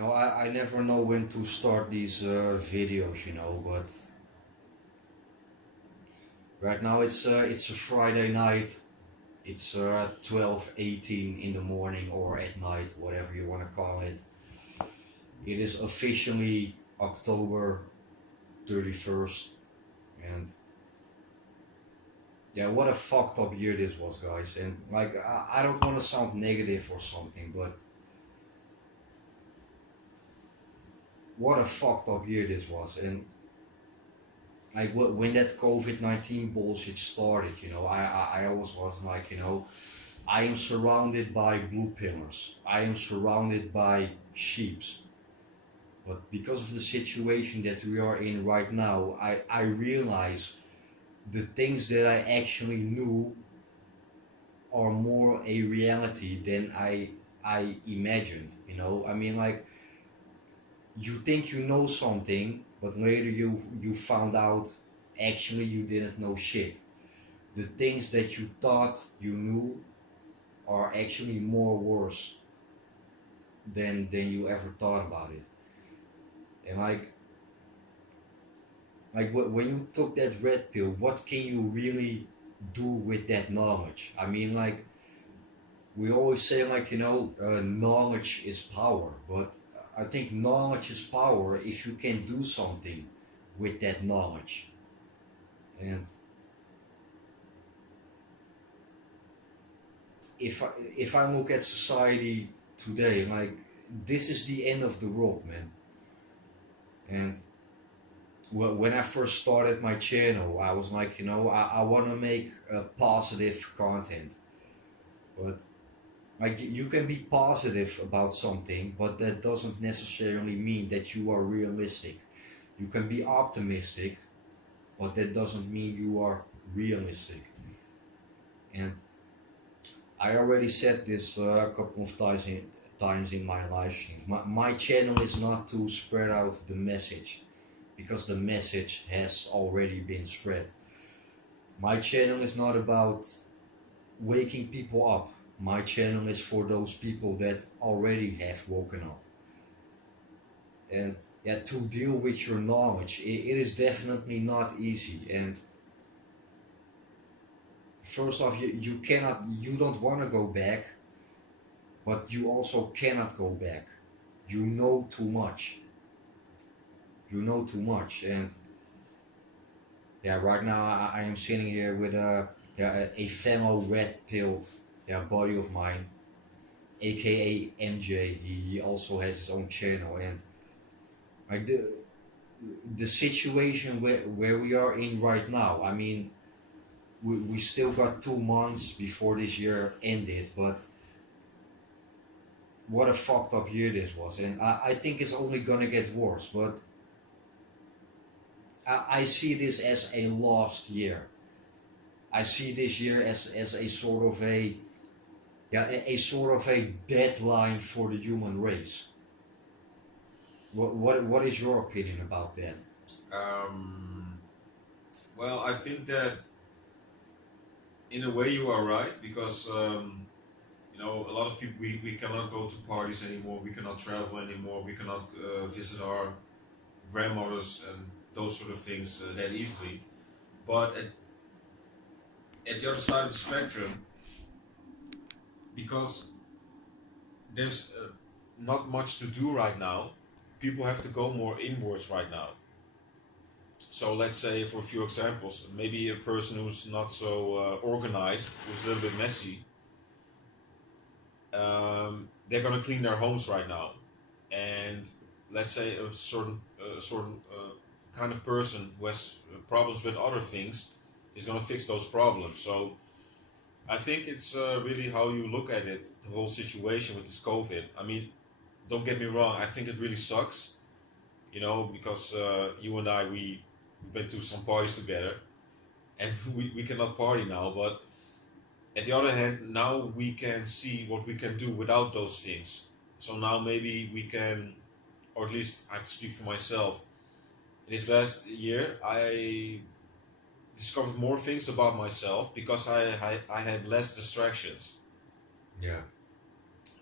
I never know when to start these videos, but right now it's a Friday night. It's 12:18 in the morning or at night, whatever you want to call it. It is officially October 31st, and yeah, what a fucked up year this was, guys. And like, I don't want to sound negative or something, but what a fucked up year this was. And like, when that COVID-19 bullshit started, I always was like, I am surrounded by blue pillars. I am surrounded by sheeps. But because of the situation that we are in right now, I realize the things that I actually knew are more a reality than I imagined. I mean, like, you think you know something, but later you found out actually you didn't know shit. The things that you thought you knew are actually more worse than you ever thought about it. And when you took that red pill, what can you really do with that knowledge? I mean, like, we always say, like, knowledge is power, but I think knowledge is power if you can do something with that knowledge. And if I look at society today, like, this is the end of the world, man. And when I first started my channel, I was like, I want to make positive content, but like, you can be positive about something, but that doesn't necessarily mean that you are realistic. You can be optimistic, but that doesn't mean you are realistic. And I already said this a couple of times in my live stream. My channel is not to spread out the message, because the message has already been spread. My channel is not about waking people up. My channel is for those people that already have woken up. And yeah, to deal with your knowledge, it is definitely not easy. And first off, you don't want to go back, but you also cannot go back. You know too much. And yeah, right now I am sitting here with a fellow red-pilled, buddy of mine, aka MJ. He also has his own channel, and like, the situation where we are in right now. I mean, we still got 2 months before this year ended, but what a fucked up year this was, and I think it's only gonna get worse. But I see this as a lost year. I see this year as a sort of a sort of a deadline for the human race. What is your opinion about that? Um, well, I think that in a way you are right because a lot of people we cannot go to parties anymore, we cannot travel anymore, we cannot visit our grandmothers and those sort of things that easily. But at the other side of the spectrum, because there's not much to do right now, people have to go more inwards right now. So let's say, for a few examples, maybe a person who's not so organized, who's a little bit messy, they're gonna clean their homes right now, and let's say a certain kind of person who has problems with other things is gonna fix those problems. So I think it's really how you look at it, the whole situation with this COVID. I mean, don't get me wrong, I think it really sucks, because you and I, we've been to some parties together and we cannot party now, but at the other hand, now we can see what we can do without those things. So now maybe we can, or at least I speak for myself, in this last year, I discovered more things about myself because I had less distractions. Yeah.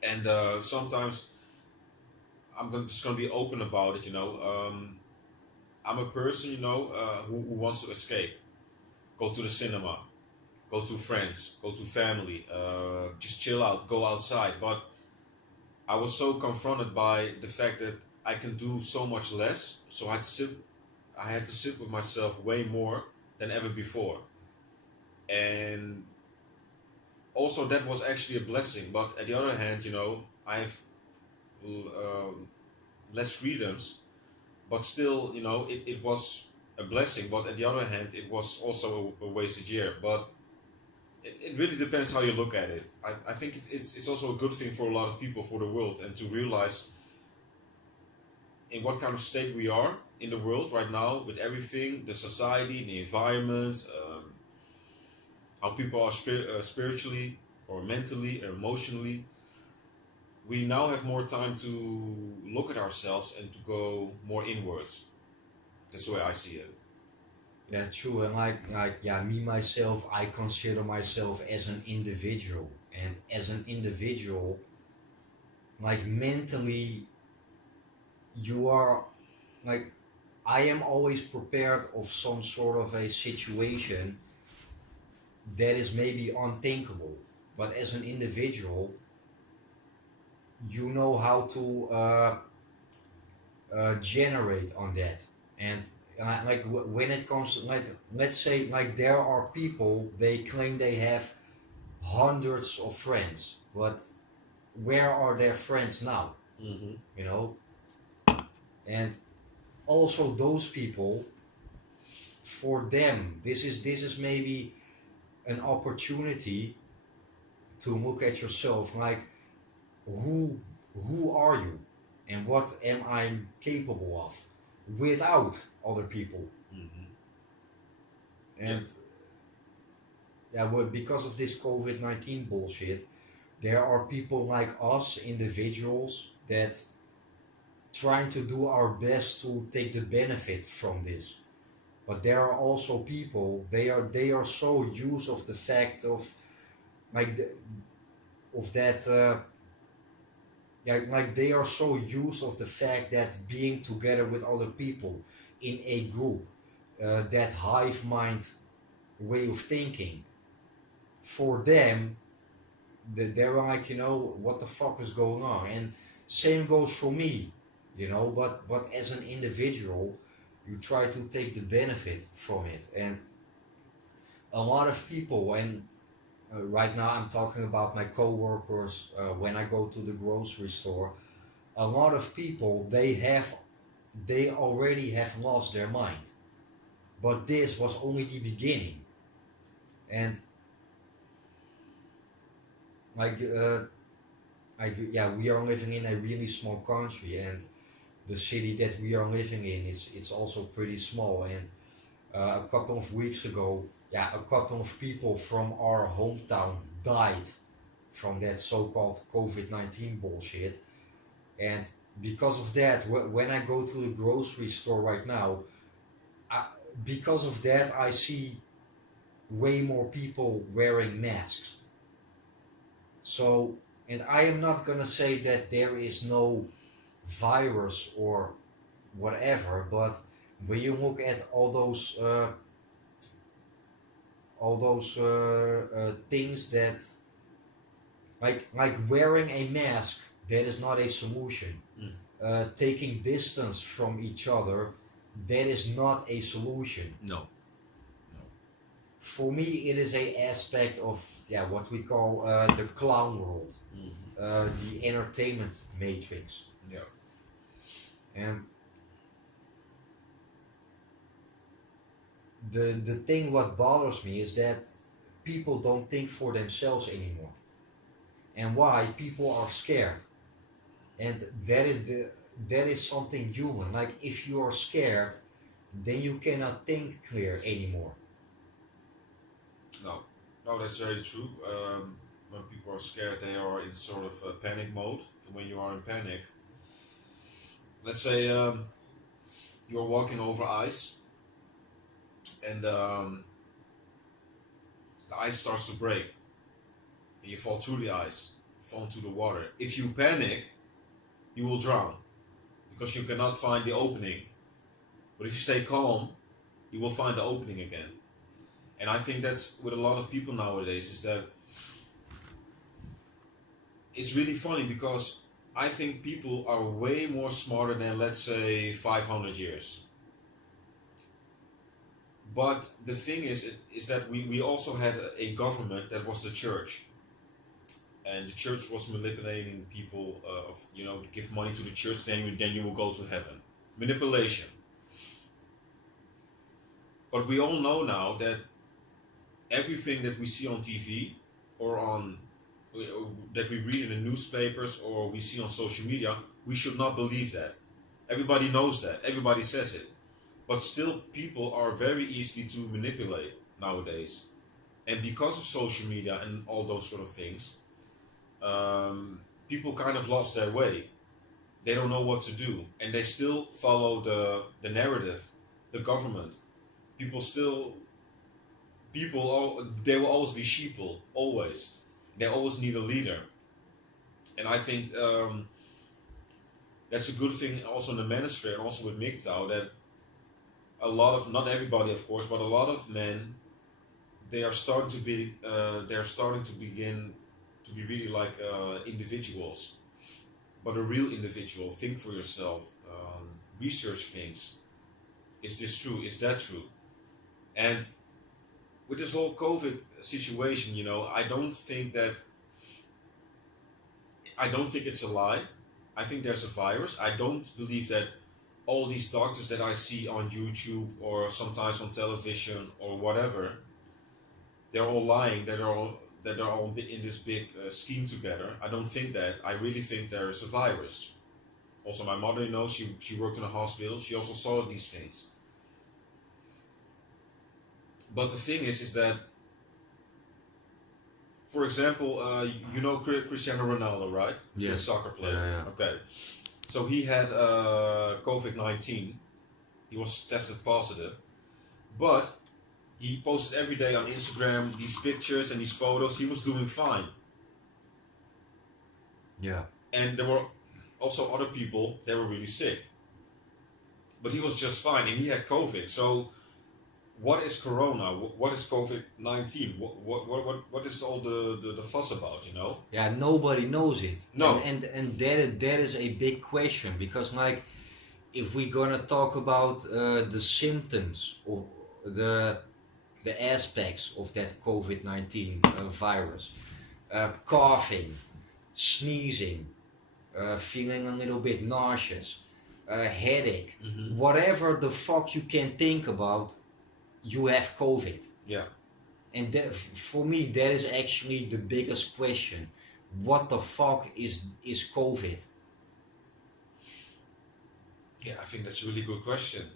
And sometimes just gonna be open about it. I'm a person, who wants to escape, go to the cinema, go to friends, go to family, just chill out, go outside. But I was so confronted by the fact that I can do so much less, so I had to sit with myself way more than ever before, and also that was actually a blessing. But at the other hand, I have uh, less freedoms, but still, it was a blessing. But at the other hand, it was also a wasted year. But it really depends how you look at it. I think it's also a good thing for a lot of people, for the world, and to realize in what kind of state we are in the world right now, with everything, the society, the environment, how people are spiritually or mentally or emotionally. We now have more time to look at ourselves and to go more inwards. That's the way I see it. Yeah, true. And yeah, me myself, I consider myself as an individual, and as an individual, like mentally, you are like, I am always prepared of some sort of a situation that is maybe unthinkable, but as an individual, you know how to generate on that. And like when it comes to, like, let's say, like, there are people, they claim they have hundreds of friends, but where are their friends now? Mm-hmm. You know. And also those people, for them, this is maybe an opportunity to look at yourself, like, who who are you, and what am I capable of without other people. Mm-hmm. Yeah. And yeah, well, because of this COVID-19 bullshit, there are people like us, individuals, that trying to do our best to take the benefit from this. But there are also people, they are so used of the fact of, like, of that yeah, like, they are so used of the fact that being together with other people in a group, that hive mind way of thinking, for them, they're like, what the fuck is going on? And same goes for me, but as an individual, you try to take the benefit from it. And a lot of people, and right now I'm talking about my coworkers, when I go to the grocery store, a lot of people, they already have lost their mind. But this was only the beginning. And like, yeah, we are living in a really small country, and the city that we are living in, it's also pretty small. And a couple of weeks ago, yeah, a couple of people from our hometown died from that so-called COVID-19 bullshit. And because of that, when I go to the grocery store right now, I, because of that, I see way more people wearing masks. So, and I am not gonna say that there is no virus or whatever, but when you look at all those things that, like wearing a mask, that is not a solution. Mm. Taking distance from each other, that is not a solution. No. No. For me, it is a aspect of, yeah, what we call the clown world, Mm-hmm. the entertainment matrix. Yeah. And the thing what bothers me is that people don't think for themselves anymore. And why? People are scared. And that is something human. Like, if you are scared, then you cannot think clear anymore. No. No, that's very true. When people are scared, they are in sort of panic mode. When you are in panic, let's say you're walking over ice, and the ice starts to break, and you fall through the ice, you fall into the water. If you panic, you will drown. because you cannot find the opening. But if you stay calm, you will find the opening again. And I think that's with a lot of people nowadays, is that it's really funny because I think people are way more smarter than, let's say, 500 years. But the thing is that we also had a government that was the church. And the church was manipulating people of, give money to the church, then you will go to heaven. Manipulation. But we all know now that everything that we see on TV or that we read in the newspapers or we see on social media, we should not believe that. Everybody knows that. Everybody says it. But still, people are very easy to manipulate nowadays. And because of social media and all those sort of things, people kind of lost their way. They don't know what to do. And they still follow the narrative, the government. They will always be sheeple, always. They always need a leader. And I think that's a good thing also in the manosphere and also with MGTOW, that a lot of, not everybody of course, but a lot of men, they are starting to begin to be really like individuals. But a real individual, think for yourself, research things. Is this true? Is that true? And with this whole COVID situation, I don't think it's a lie. I think there's a virus. I don't believe that all these doctors that I see on YouTube or sometimes on television or whatever, they're all lying. That they're all in this big scheme together. I don't think that. I really think there is a virus. Also, my mother, she worked in a hospital. She also saw these things. But the thing is that, for example, Cristiano Ronaldo, right? Yeah. The soccer player. Yeah. Okay. So he had COVID-19. He was tested positive, but he posted every day on Instagram these pictures and these photos. He was doing fine. Yeah. And there were also other people that were really sick, but he was just fine, and he had COVID. So, what is Corona? What is COVID-19? What is all the fuss about? Yeah, nobody knows it. No. And that is a big question, because like, if we're gonna talk about the symptoms or the aspects of that COVID-19 virus, coughing, sneezing, feeling a little bit nauseous, headache, whatever the fuck you can think about, you have COVID. Yeah. And that, for me, that is actually the biggest question. What the fuck is COVID? Yeah, I think that's a really good question.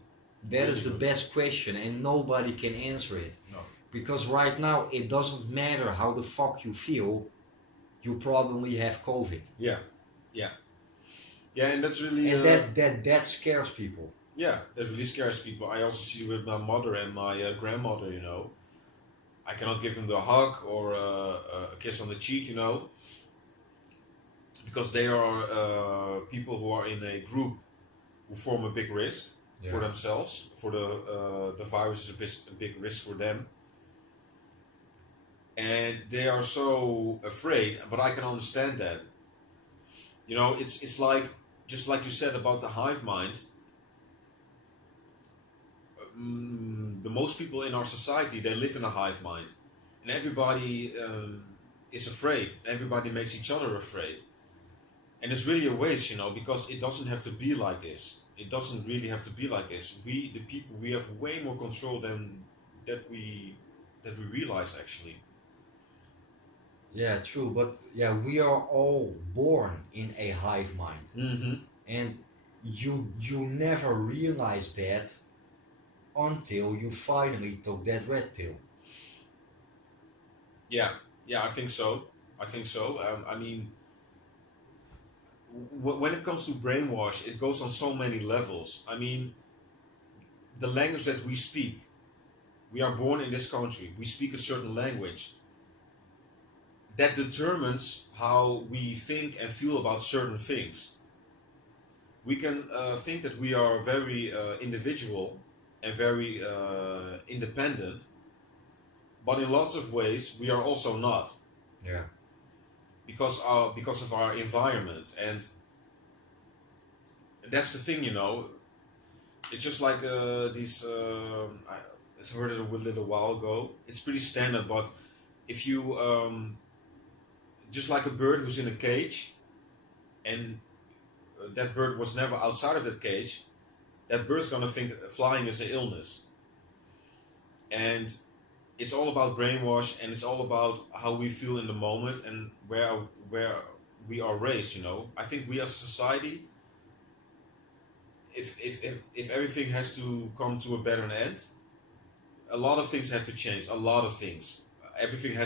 That Really is the good. best question, and nobody can answer it. No. Because right now, it doesn't matter how the fuck you feel, you probably have COVID. Yeah. And that's really. And that scares people. Yeah, that really scares people. I also see with my mother and my grandmother. I cannot give them the hug or a kiss on the cheek. Because they are people who are in a group who form a big risk for themselves. For the virus is a big risk for them, and they are so afraid. But I can understand that. It's like, just like you said about the hive mind. The most people in our society, they live in a hive mind, and everybody is afraid. Everybody makes each other afraid, and it's really a waste, because it doesn't have to be like this. It doesn't really have to be like this. We, the people, we have way more control than that we realize actually. Yeah, true. But yeah, we are all born in a hive mind, Mm-hmm. and you never realize that until you finally took that red pill. Yeah, I think so. I mean, when it comes to brainwash, it goes on so many levels. I mean, the language that we speak, we are born in this country, we speak a certain language. That determines how we think and feel about certain things. we can think that we are very individual and very independent, but in lots of ways we are also not, Yeah. because of our environment. And that's the thing, you know. It's just like these. I heard it a little while ago. It's pretty standard, but if you just like a bird who's in a cage, and that bird was never outside of that cage, that bird's gonna think flying is an illness. And it's all about brainwash, and it's all about how we feel in the moment and where we are raised. You know, I think we as a society, if everything has to come to a better end, a lot of things have to change. A lot of things, everything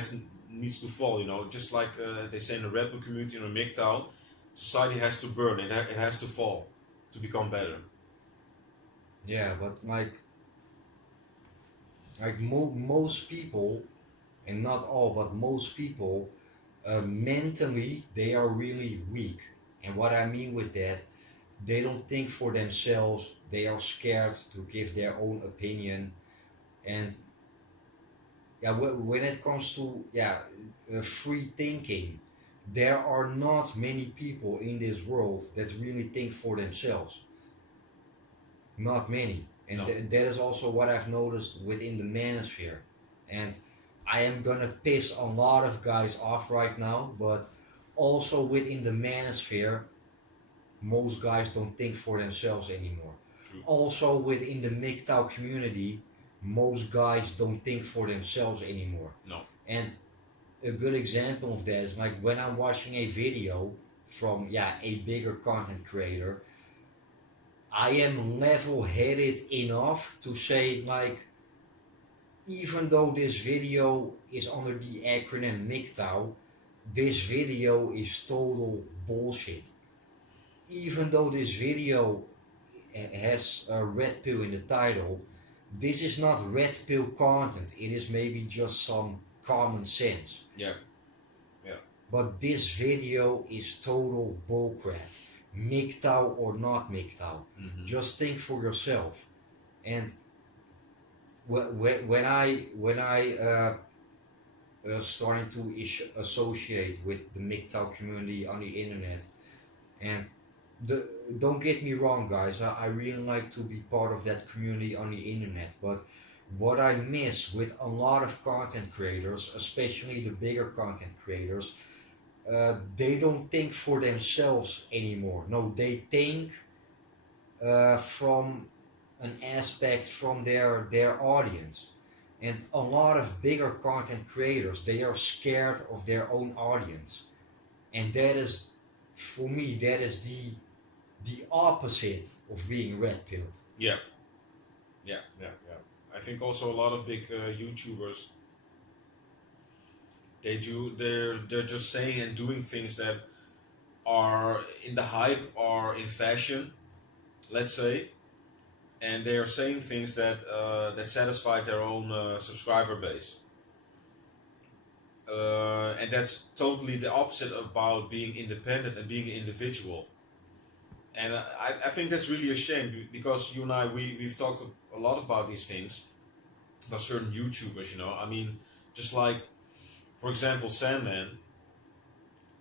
needs to fall. You know, just like they say in the Red Bull community in the MGTOW, society has to burn. It has to fall to become better. Yeah, but like most people, and not all, but most people, mentally they are really weak. And what I mean with that, they don't think for themselves. They are scared to give their own opinion. And yeah, when it comes to free thinking, there are not many people in this world that really think for themselves. Not many. And No. that is also what I've noticed within the manosphere. And I am gonna piss a lot of guys off right now, but also within the manosphere, most guys don't think for themselves anymore. True. Also within the MGTOW community, most guys don't think for themselves anymore. No. And a good example of that is like when I'm watching a video from a bigger content creator, I am level-headed enough to say like, even though this video is under the acronym MGTOW, this video is total bullshit. Even though this video has a red pill in the title, this is not red pill content. It is maybe just some common sense. Yeah. But this video is total bullcrap. MGTOW or not MGTOW. Mm-hmm. Just think for yourself. And when I starting to associate with the MGTOW community on the internet, and don't get me wrong, guys, I really like to be part of that community on the internet, but what I miss with a lot of content creators, especially the bigger content creators, they don't think for themselves anymore. No, they think from an aspect from their audience. And a lot of bigger content creators, they are scared of their own audience. And that is, for me, that is the opposite of being red pilled. Yeah. I think also a lot of big YouTubers, they're just saying and doing things that are in the hype or in fashion, let's say, and they are saying things that that satisfy their own subscriber base, and that's totally the opposite about being independent and being an individual. And I think that's really a shame, because you and I, we've talked a lot about these things, about certain YouTubers, you know. I mean, just like, for example, Sandman.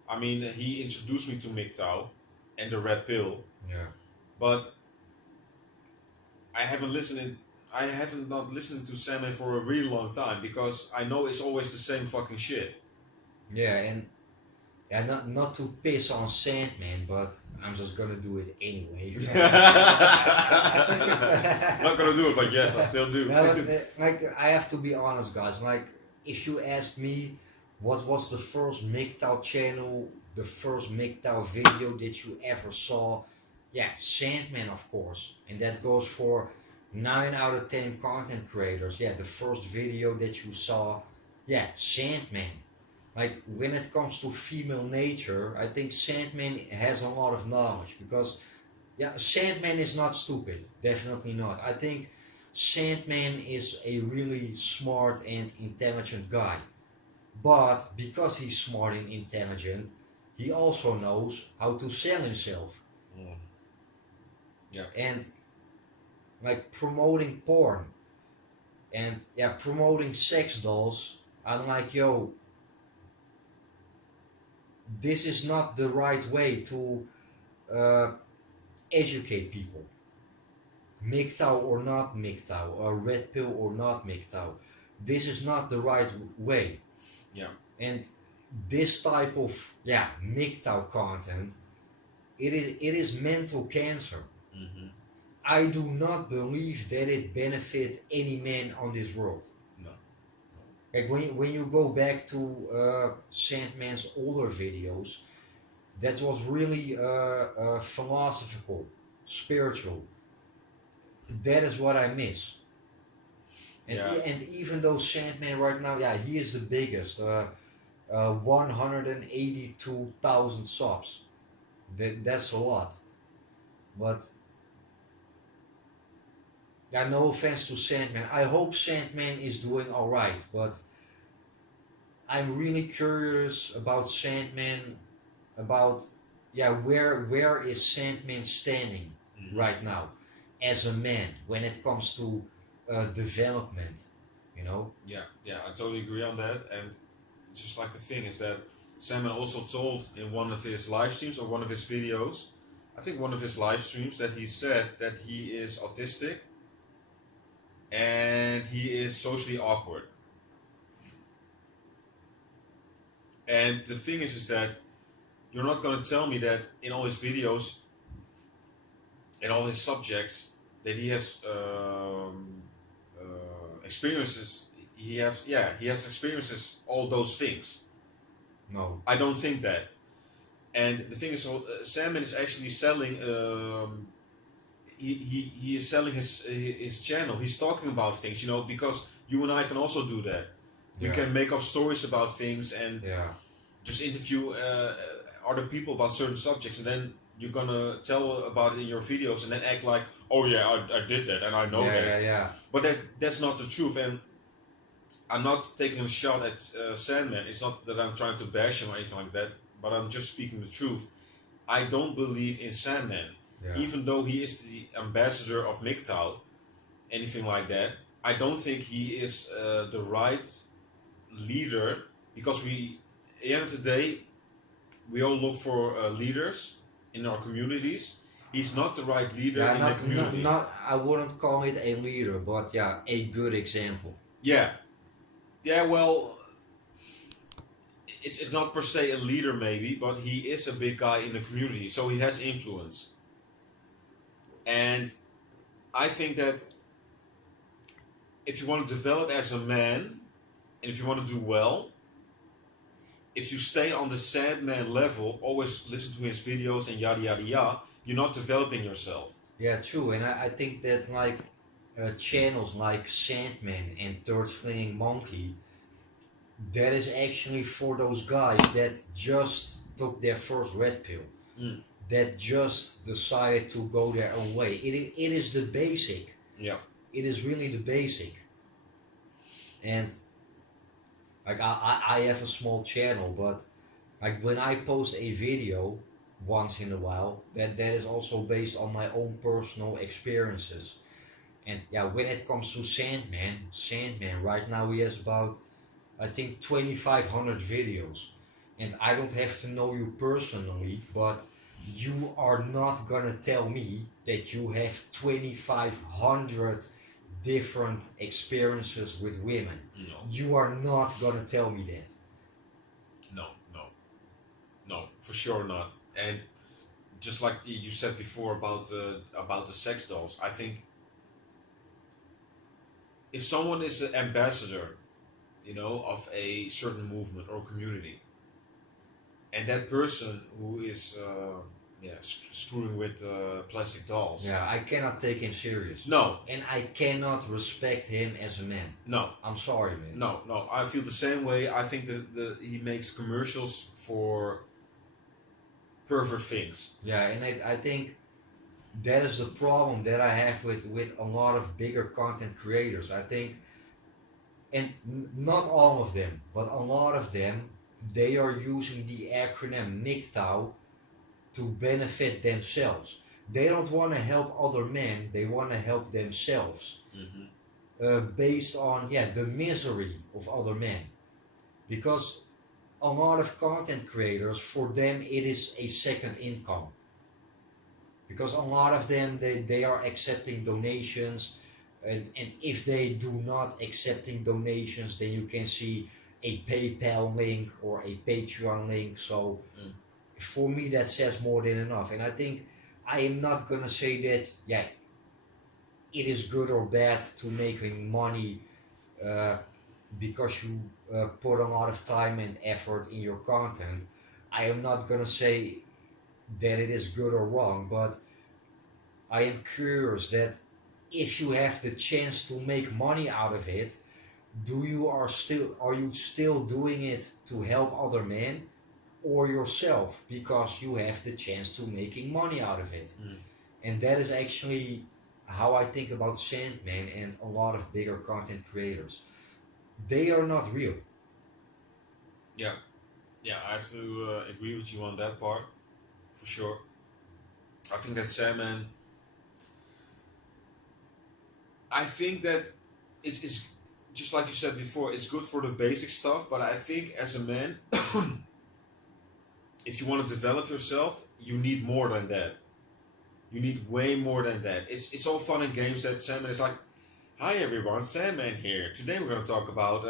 I mean, he introduced me to MGTOW and the Red Pill, Yeah. but I haven't not listened to Sandman for a really long time, because I know it's always the same fucking shit. Yeah, and not to piss on Sandman, but I'm just gonna do it anyway. Not gonna do it, but yes, I still do. No, but, like I have to be honest, guys. Like, if you ask me, what was the first MGTOW channel, the first MGTOW video that you ever saw? Yeah, Sandman, of course, and that goes for 9 out of 10 content creators. Yeah, the first video that you saw, yeah, Sandman. Like, when it comes to female nature, I think Sandman has a lot of knowledge, because Sandman is not stupid, definitely not. I think Sandman is a really smart and intelligent guy, but because he's smart and intelligent, he also knows how to sell himself. Mm. Yeah. and like promoting porn and promoting sex dolls. I'm like, yo, this is not the right way to uh, educate people. MGTOW or not MGTOW, or red pill or not MGTOW. This is not the right way. Yeah. And this type of MGTOW content, it is mental cancer. Mm-hmm. I do not believe that it benefit any man on this world. No. Like when you go back to Sandman's older videos, that was really philosophical, spiritual. That is what I miss. And, Yeah. and even though Sandman right now, he is the biggest, 182,000 subs. That's a lot. But no offense to Sandman. I hope Sandman is doing alright, but I'm really curious about Sandman, about where is Sandman standing right now as a man when it comes to development, you know? Yeah, I totally agree on that. And just like the thing is that Salmon also told in one of his live streams or one of his videos, I think one of his live streams, that he said that he is autistic and he is socially awkward. And the thing is that you're not going to tell me that in all his videos, in all his subjects, that he has experiences. He has experiences all those things. No. I don't think that. And the thing is, so Salmon is actually selling. He is selling his channel. He's talking about things, because you and I can also do that. We can make up stories about things and just interview other people about certain subjects, and then you're gonna tell about it in your videos, and then act like, oh yeah, I did that and I know that. Yeah. But that's not the truth. And I'm not taking a shot at Sandman. It's not that I'm trying to bash him or anything like that, but I'm just speaking the truth. I don't believe in Sandman. Even though he is the ambassador of MGTOW, anything like that, I don't think he is the right leader, because at the end of the day, we all look for leaders in our communities. He's not the right leader in the community. I wouldn't call it a leader, but a good example. Yeah, well, it's not per se a leader maybe, but he is a big guy in the community, so he has influence. And I think that if you want to develop as a man, and if you want to do well, if you stay on the Sandman level, always listen to his videos and yada yada yada, you're not developing yourself. Yeah, true. And I think that like channels like Sandman and Third Fleeing Monkey, that is actually for those guys that just took their first red pill, that just decided to go their own way. It is the basic. Yeah. It is really the basic. And like I have a small channel, but like when I post a video once in a while, that is also based on my own personal experiences. And when it comes to Sandman right now he has about, I think, 2,500 videos. And I don't have to know you personally, but you are not gonna tell me that you have 2,500 different experiences with women. No. You are not gonna tell me that. No, for sure not. And just like you said before about the sex dolls, I think if someone is an ambassador, of a certain movement or community, and that person who is screwing with plastic dolls, I cannot take him serious. No. And I cannot respect him as a man. No. I'm sorry, man. No. I feel the same way. I think that he makes commercials for pervert things. Yeah, and I think that is the problem that I have with a lot of bigger content creators. I think, and not all of them, but a lot of them, they are using the acronym MGTOW to benefit themselves. They don't want to help other men, they want to help themselves, Mm-hmm. based on, yeah, the misery of other men. Because a lot of content creators, for them it is a second income, because a lot of them, they are accepting donations, and if they do not accepting donations, then you can see a PayPal link or a Patreon link. So Mm. for me that says more than enough. And I think I am not gonna say that, yeah, it is good or bad to making money, uh, because you put a lot of time and effort in your content. I am not gonna say that it is good or wrong, but I am curious that if you have the chance to make money out of it, are you still doing it to help other men or yourself because you have the chance to making money out of it? Mm. And that is actually how I think about Sandman and a lot of bigger content creators. They are not real. Yeah, yeah, I have to agree with you on that part for sure. I think that Salmon. I think that it's just like you said before. It's good for the basic stuff, but I think as a man, if you want to develop yourself, you need more than that. You need way more than that. It's all fun and games that Sandman is like, hi everyone, Sandman here. Today we're gonna talk about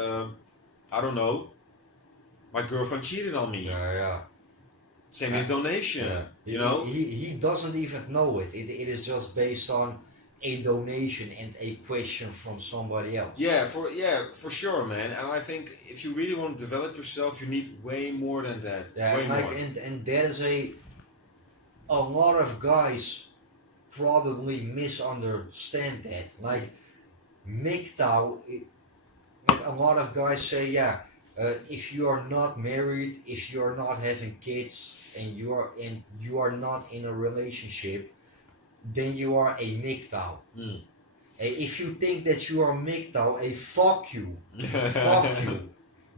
I don't know, my girlfriend cheated on me. Yeah. Send me a donation. Yeah. You know? He doesn't even know it. It is just based on a donation and a question from somebody else. Yeah, for sure, man. And I think if you really want to develop yourself, you need way more than that. Yeah, Way like more. and that is a lot of guys probably misunderstand that. Like MGTOW, like a lot of guys say, yeah, if you are not married, if you are not having kids, and you are not in a relationship, then you are a MGTOW. Mm. If you think that you are MGTOW, fuck you, fuck you.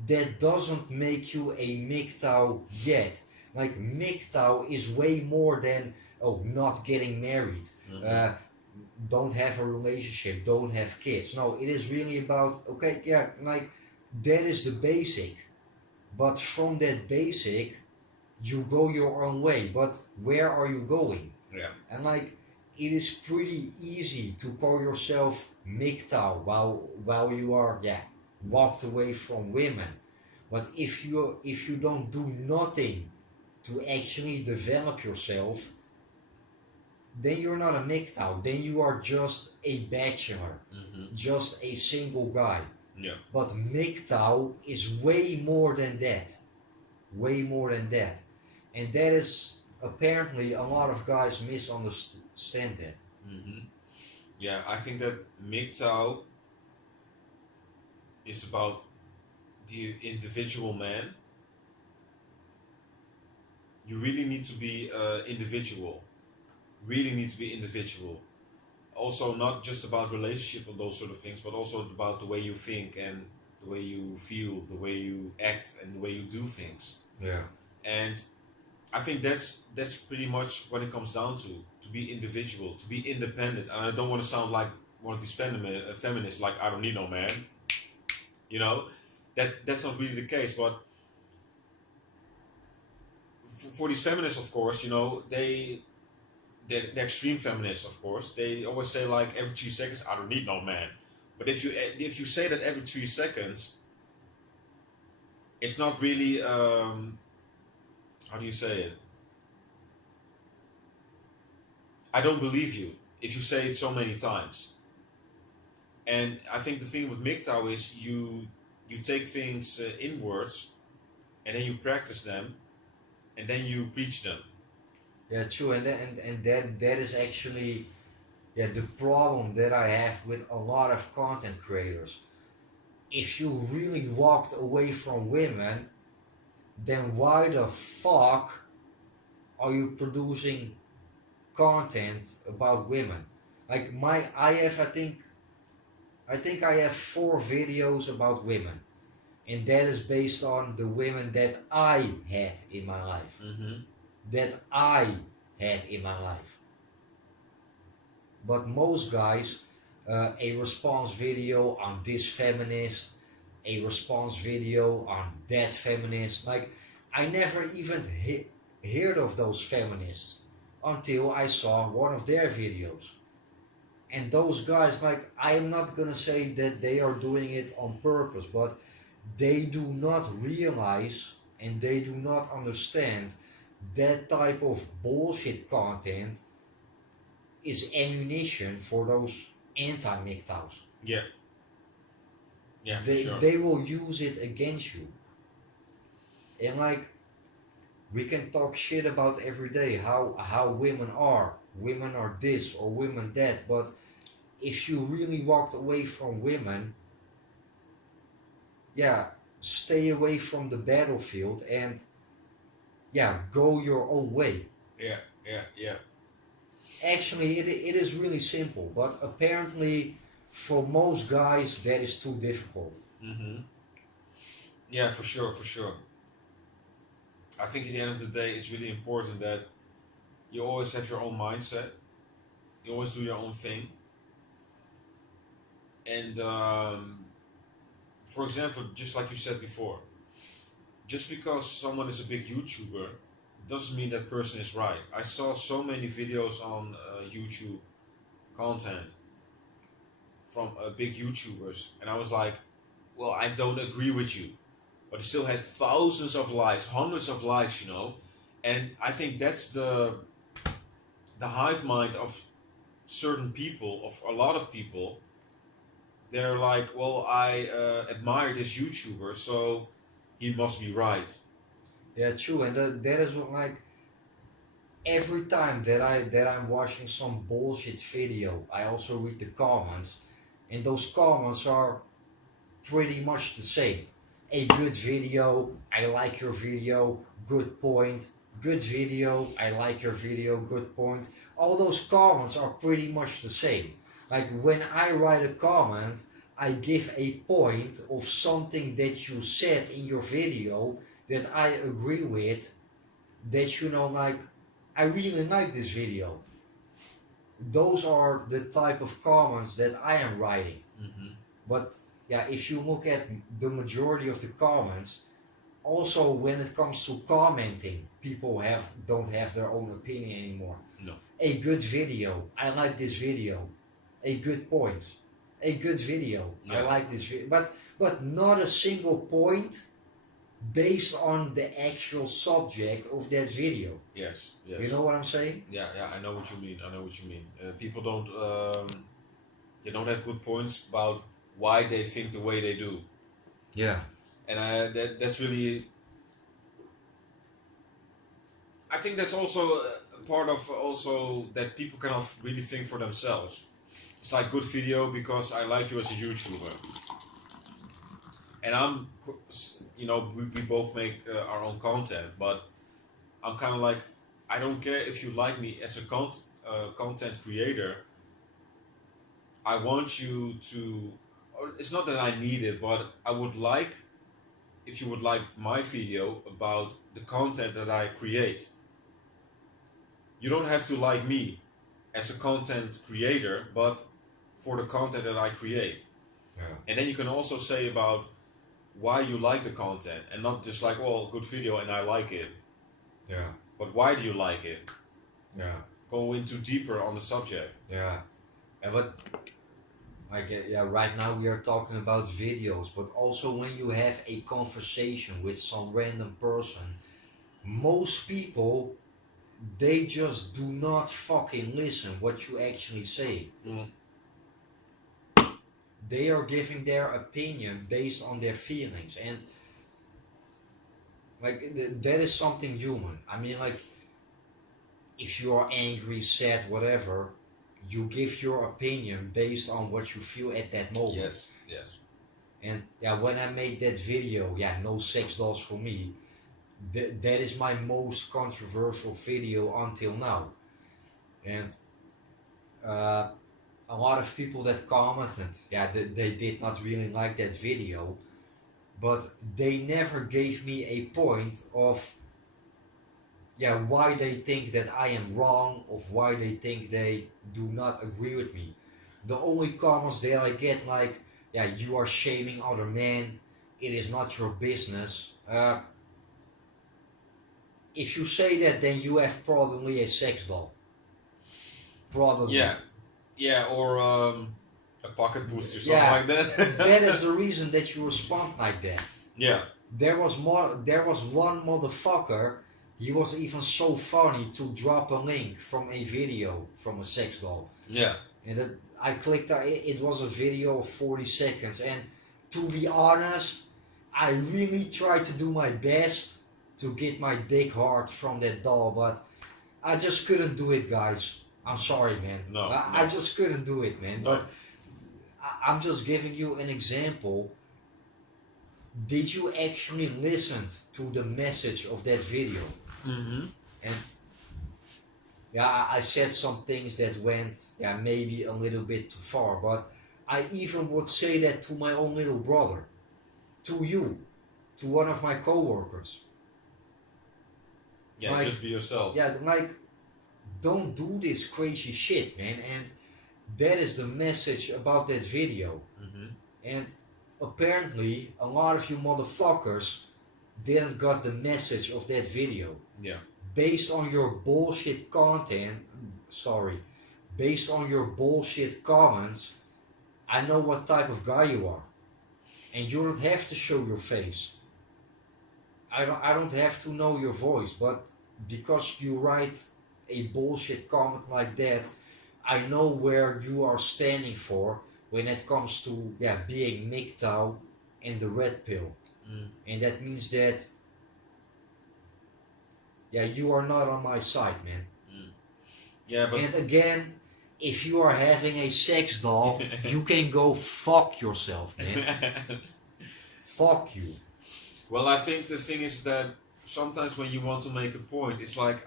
That doesn't make you a MGTOW yet. Like MGTOW is way more than, oh, not getting married, Mhm. don't have a relationship, don't have kids. No, it is really about, okay, yeah, like that is the basic, but from that basic, you go your own way. But where are you going? Yeah. And like, it is pretty easy to call yourself MGTOW while you are, yeah, walked away from women. But if you don't do nothing to actually develop yourself, then you're not a MGTOW. Then you are just a bachelor, Mm-hmm. just a single guy. Yeah. But MGTOW is way more than that. Way more than that. And that is apparently a lot of guys misunderstand that. Mm-hmm. Yeah, I think that MGTOW is about the individual man. You really need to be individual. Really need to be individual. Also, not just about relationship and those sort of things, but also about the way you think and the way you feel, the way you act, and the way you do things. Yeah. And I think that's pretty much what it comes down to be individual, to be independent. And I don't want to sound like one of these feminists, like I don't need no man. You know, that's not really the case. But for these feminists, of course, you know, the extreme feminists, of course, they always say like every 3 seconds, I don't need no man. But if you say that every 3 seconds, it's not really how do you say it? I don't believe you if you say it so many times. And I think the thing with MGTOW is you take things inwards, and then you practice them, and then you preach them. Yeah, true. And that is actually, yeah, the problem that I have with a lot of content creators. If you really walked away from women, then why the fuck are you producing content about women? Like I think I have 4 videos about women, and that is based on the women that I had in my life. Mm-hmm. That I had in my life. but most guys, a response video on this feminist, a response video on that feminist. Like, I never even heard of those feminists until I saw one of their videos. And those guys, like, I am not gonna say that they are doing it on purpose, but they do not realize and they do not understand that type of bullshit content is ammunition for those anti-MGTOWs. Yeah. Yeah, for They, sure. they will use it against you. And like, we can talk shit about every day how women are this or women that, but if you really walked away from women, yeah, stay away from the battlefield and yeah, go your own way. Yeah, yeah, yeah. Actually, it is really simple, but apparently for most guys that is too difficult. Mm-hmm. Yeah, for sure, for sure. I think at the end of the day, it's really important that you always have your own mindset. You always do your own thing. And for example, just like you said before, just because someone is a big YouTuber doesn't mean that person is right. I saw so many videos on YouTube content from big YouTubers, and I was like, well, I don't agree with you, but it still had thousands of likes, hundreds of likes, you know, and I think that's the hive mind of certain people, of a lot of people. They're like, well, I admire this YouTuber, so he must be right. Yeah, true, and that is what, like, every time that I'm watching some bullshit video, I also read the comments, and those comments are pretty much the same. A good video, I like your video, good point. Good video, I like your video, good point. All those comments are pretty much the same. Like, when I write a comment, I give a point of something that you said in your video that I agree with, that, you know, like, I really like this video. Those are the type of comments that I am writing. Mm-hmm. But yeah, if you look at the majority of the comments, also when it comes to commenting, people don't have their own opinion anymore. No. A good video, I like this video. A good point, a good video, I Yeah. like this video. But not a single point based on the actual subject of that video. Yes. Yes. You know what I'm saying? Yeah. Yeah. I know what you mean. I know what you mean. People don't. They don't have good points about why they think the way they do, Yeah. and that's really. I think that's also a part of also that people cannot really think for themselves. It's like good video because I like you as a YouTuber, and you know, we both make our own content, but I'm kind of like, I don't care if you like me as a content creator. I want you to, or it's not that I need it, but I would like if you would like my video about the content that I create. You don't have to like me as a content creator, but for the content that I create. Yeah. And then you can also say about why you like the content, and not just like, well, good video and I like it, Yeah. but why do you like it? Yeah. Go into deeper on the subject. Yeah. Yeah, but like, yeah, right now we are talking about videos, but also when you have a conversation with some random person, most people, they just do not fucking listen what you actually say. Mm. They are giving their opinion based on their feelings, and like that is something human. I mean, like, if you are angry, sad, whatever, you give your opinion based on what you feel at that moment. Yes, yes. And yeah, when I made that video, yeah, no sex dolls for me, that is my most controversial video until now. And a lot of people that commented, yeah, they did not really like that video, but they never gave me a point of, why they think that I am wrong, or why they think they do not agree with me. The only comments that I get, like, you are shaming other men, it is not your business. If you say that, then you have probably a sex doll. Probably. Yeah, or a pocket boost or something Yeah, like that. that is the reason that you respond like that. Yeah, There was one motherfucker. He was even so funny to drop a link from a video from a sex doll, yeah, and that I clicked. It was a video of 40 seconds, and to be honest, I really tried to do my best to get my dick hard from that doll, but I just couldn't do it, guys. I'm sorry, man. No, I no. just couldn't do it, man. No. But I'm just giving you an example. Did you actually listen to the message of that video? Mm-hmm. And I said some things that went, maybe a little bit too far, but I even would say that to my own little brother, to you, to one of my coworkers. Yeah, Like, just be yourself. like, don't do this crazy shit, man. And that is the message about that video. Mm-hmm. And apparently, a lot of you motherfuckers didn't got the message of that video. Yeah. Based on your bullshit content, based on your bullshit comments, I know what type of guy you are. And you don't have to show your face. I don't have to know your voice, but because you write a bullshit comment like that, I know where you are standing for when it comes to being MGTOW and the red pill. Mm. And that means that you are not on my side, man. Mm. Yeah, but And again, if you are having a sex doll, you can go fuck yourself, man. Fuck you. well, I think the thing is that sometimes when you want to make a point, it's like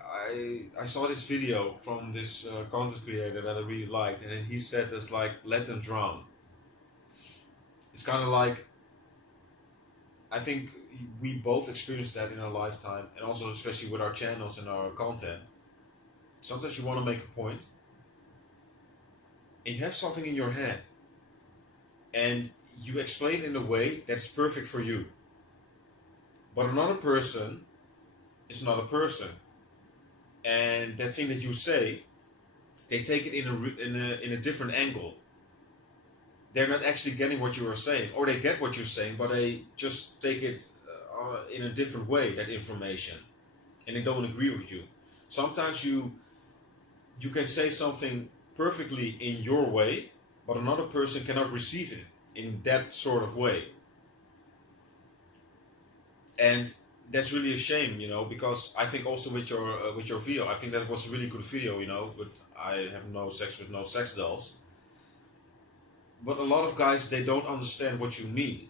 I saw this video from this content creator that I really liked, and then he said this like, let them drown. It's kind of like, I think we both experienced that in our lifetime, and also especially with our channels and our content. Sometimes you want to make a point, and you have something in your head, and you explain it in a way that's perfect for you. But another person is another person, and that thing that you say, they take it in a different angle. They're not actually getting what you are saying, or they get what you're saying, but they just take it in a different way, that information, and they don't agree with you. Sometimes you can say something perfectly in your way, but another person cannot receive it in that sort of way. And that's really a shame, because I think also with your video, I think that was a really good video, but I have no sex with no sex dolls. But a lot of guys, they don't understand what you mean.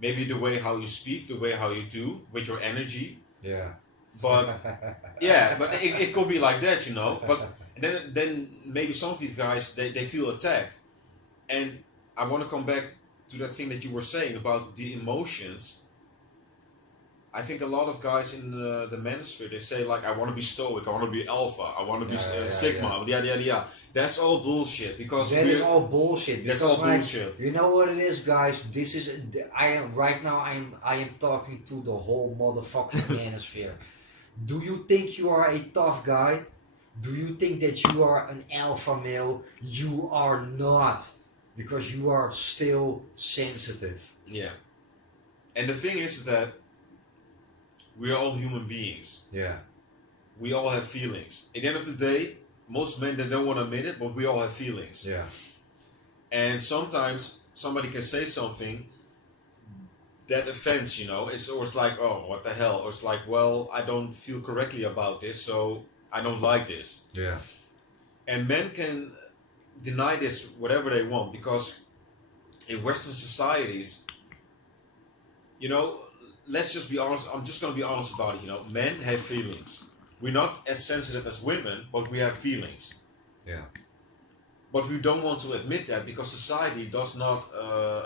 Maybe the way how you speak, the way how you do, with your energy. Yeah. But yeah, but it could be like that, But then maybe some of these guys, they feel attacked. And I want to come back to that thing that you were saying about the emotions. I think a lot of guys in the manosphere, they say like, I want to be stoic, I want to be alpha, I want to be sigma, yeah. That's all bullshit, because that is all bullshit. That's all like, bullshit. You know what it is, guys? This is I am talking to the whole motherfucking manosphere. Do you think you are a tough guy? Do you think that you are an alpha male? You are not, because you are still sensitive. Yeah. And the thing is that we are all human beings. Yeah. We all have feelings. At the end of the day, most men, they don't want to admit it, but we all have feelings. Yeah. And sometimes somebody can say something that offends, it's like, oh, what the hell? Or it's like, well, I don't feel correctly about this, so I don't like this. Yeah. And men can deny this whatever they want, because in Western societies, let's just be honest. I'm just going to be honest about it. Men have feelings. We're not as sensitive as women, but we have feelings. Yeah. But we don't want to admit that because society does not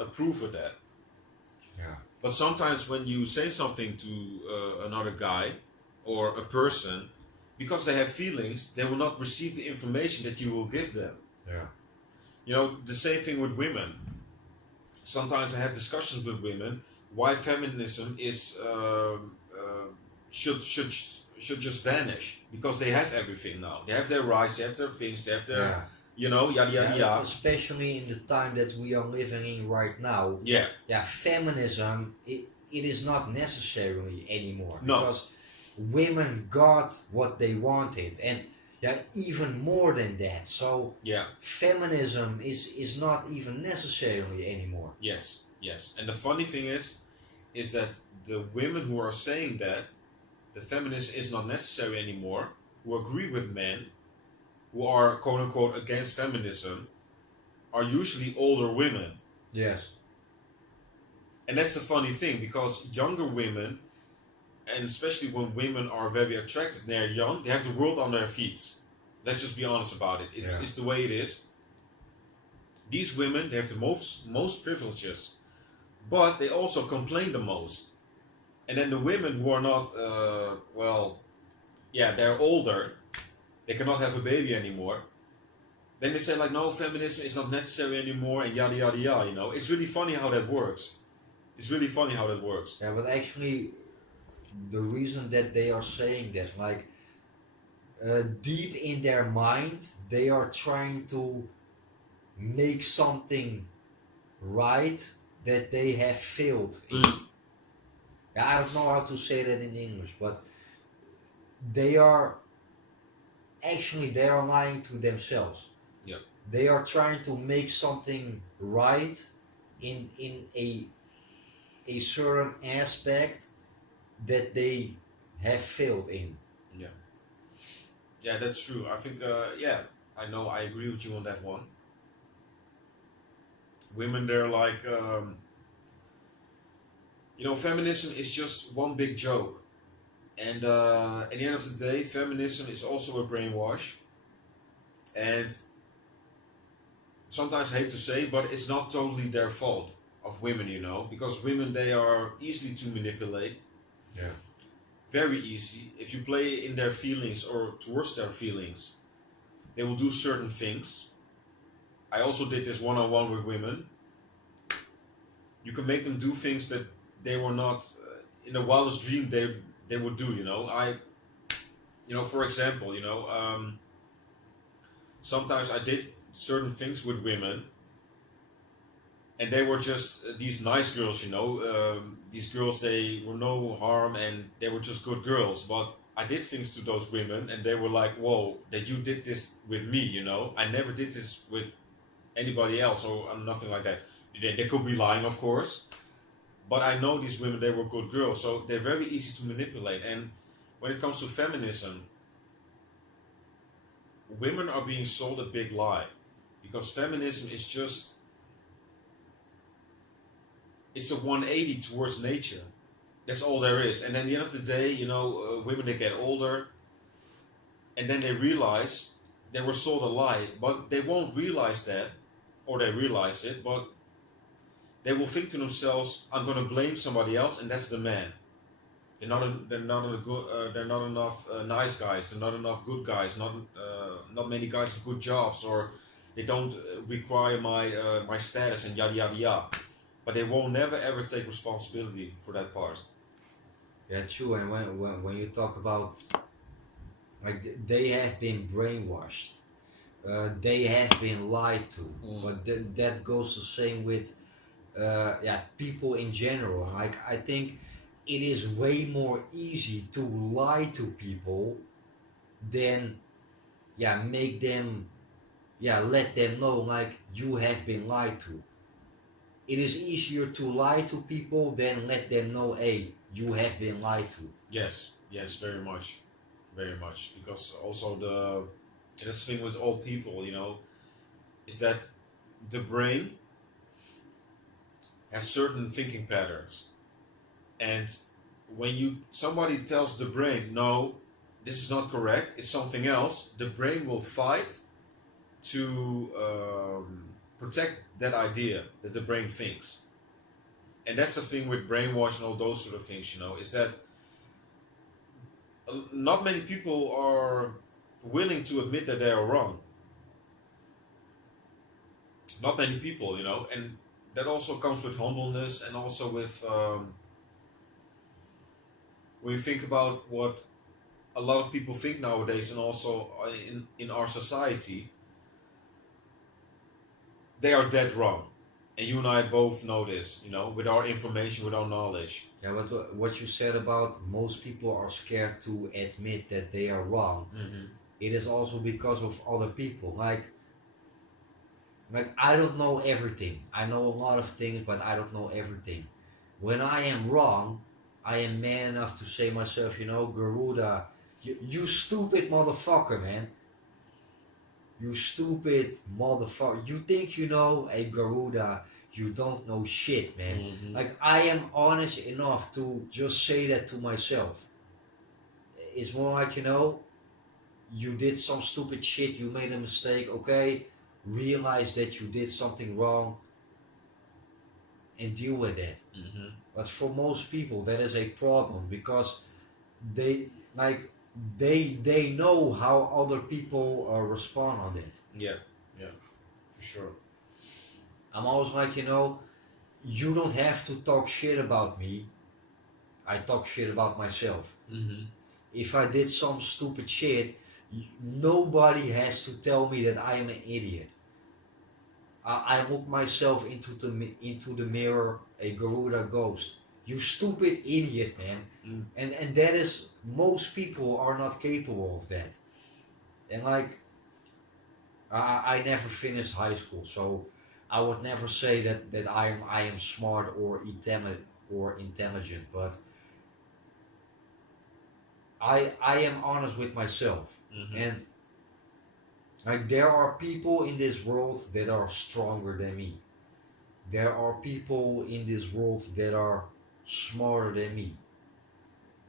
approve of that. Yeah. But sometimes when you say something to another guy or a person, because they have feelings, they will not receive the information that you will give them. Yeah. You know, the same thing with women. Sometimes I have discussions with women why feminism is should should just vanish because they have everything now. They have their rights, they have their things, they have their Yeah. yada yada yada. Especially in the time that we are living in right now. Yeah. Yeah, feminism it is not necessarily anymore No. because women got what they wanted and even more than that. So Yeah. feminism is not even necessarily anymore. Yes. Yes. And the funny thing is that the women who are saying that the feminism is not necessary anymore, who agree with men, who are quote unquote against feminism, are usually older women. Yes. And that's the funny thing because younger women, and especially when women are very attractive, they're young, they have the world on their feet. Let's just be honest about it. It's the way it is. These women, they have the most privileges, but they also complain the most. And then the women who are not, they're older, they cannot have a baby anymore. Then they say like, no, feminism is not necessary anymore, and yada yada yada. You know, it's really funny how that works. It's really funny how that works. Yeah, but actually, the reason that they are saying that, like, deep in their mind, they are trying to make something right that they have failed in. Yeah, I don't know how to say that in English, but they are lying to themselves. Yeah. They are trying to make something right in a certain aspect that they have failed in. Yeah, that's true. I think, I know, I agree with you on that one. Women, they're like, feminism is just one big joke. And at the end of the day, feminism is also a brainwash. And sometimes I hate to say, but it's not totally their fault of women, because women, they are easily to manipulate. Yeah. Very easy. If you play in their feelings or towards their feelings, they will do certain things. I also did this one-on-one with women. You can make them do things that they were not in the wildest dream they would do. For example, sometimes I did certain things with women, and they were just these nice girls. These girls, they were no harm and they were just good girls. But I did things to those women, and they were like, "Whoa, that you did this with me." I never did this with anybody else or nothing like that. They could be lying, of course, but I know these women, they were good girls, so they're very easy to manipulate. And when it comes to feminism, women are being sold a big lie, because feminism is just, it's a 180 towards nature. That's all there is. And at the end of the day, women, they get older, and then they realize they were sold a lie, but they won't realize that, or they realize it, but they will think to themselves, "I'm going to blame somebody else, and that's the man. They're not enough nice guys. They're not enough good guys. Not many guys with good jobs, or they don't require my status and yada yada yada." But they will never ever take responsibility for that part. Yeah, true. And when you talk about, like, they have been brainwashed, they have been lied to, but that goes the same with people in general. Like, I think it is way more easy to lie to people than make them let them know, like, you have been lied to. It is easier to lie to people than let them know, hey, you have been lied to. Yes, very much, because also that's the thing with all people, is that the brain has certain thinking patterns, and when somebody tells the brain, no, this is not correct, it's something else, the brain will fight to protect that idea that the brain thinks. And that's the thing with brainwash and all those sort of things, is that not many people are willing to admit that they are wrong. Not many people, and that also comes with humbleness, and also with when you think about what a lot of people think nowadays, and also in our society, they are dead wrong. And you and I both know this, with our information, with our knowledge. Yeah, but what you said about most people are scared to admit that they are wrong, Mm-hmm. it is also because of other people. Like I don't know everything. I know a lot of things, but I don't know everything. When I am wrong, I am man enough to say myself, Garuda, you stupid motherfucker, man. You stupid motherfucker. You think you know a Garuda, you don't know shit, man. Mm-hmm. Like I am honest enough to just say that to myself. It's more like, you did some stupid shit, you made a mistake, okay? Realize that you did something wrong and deal with it. Mm-hmm. But for most people, that is a problem because they like they know how other people respond on it. Yeah, yeah, for sure. I'm always like, you don't have to talk shit about me. I talk shit about myself. Mm-hmm. If I did some stupid shit, nobody has to tell me that I am an idiot. I look myself into the mirror, a Garuda ghost. You stupid idiot, man. Mm. And that is, most people are not capable of that. And like, I never finished high school, so I would never say that I am smart or intelligent, but I am honest with myself. Mm-hmm. And like there are people in this world that are stronger than me. There are people in this world that are smarter than me.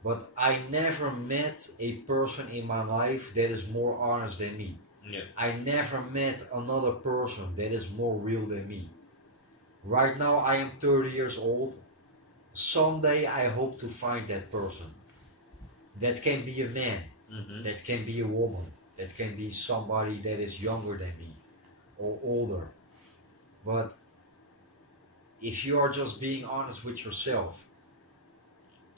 But I never met a person in my life that is more honest than me. Yeah. I never met another person that is more real than me. Right now I am 30 years old. Someday I hope to find that person. That can be a man. Mm-hmm. That can be a woman. That can be somebody that is younger than me or older. But if you are just being honest with yourself,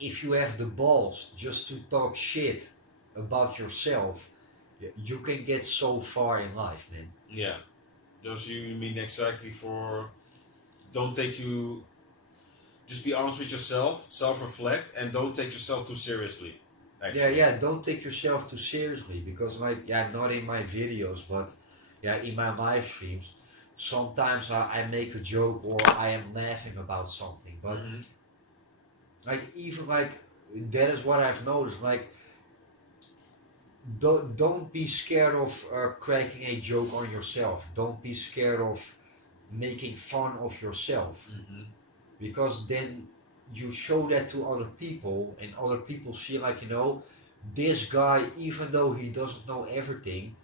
if you have the balls just to talk shit about yourself, you can get so far in life, man. Yeah. Those you mean exactly for. Don't take you. Just be honest with yourself, self-reflect, and don't take yourself too seriously. Actually. Yeah, don't take yourself too seriously because, like, yeah, not in my videos, but yeah, in my live streams, sometimes I make a joke or I am laughing about something, but Mm-hmm. like, even like, that is what I've noticed. Like, don't be scared of cracking a joke on yourself. Don't be scared of making fun of yourself Mm-hmm. because then you show that to other people and other people see, like, this guy, even though he doesn't know everything,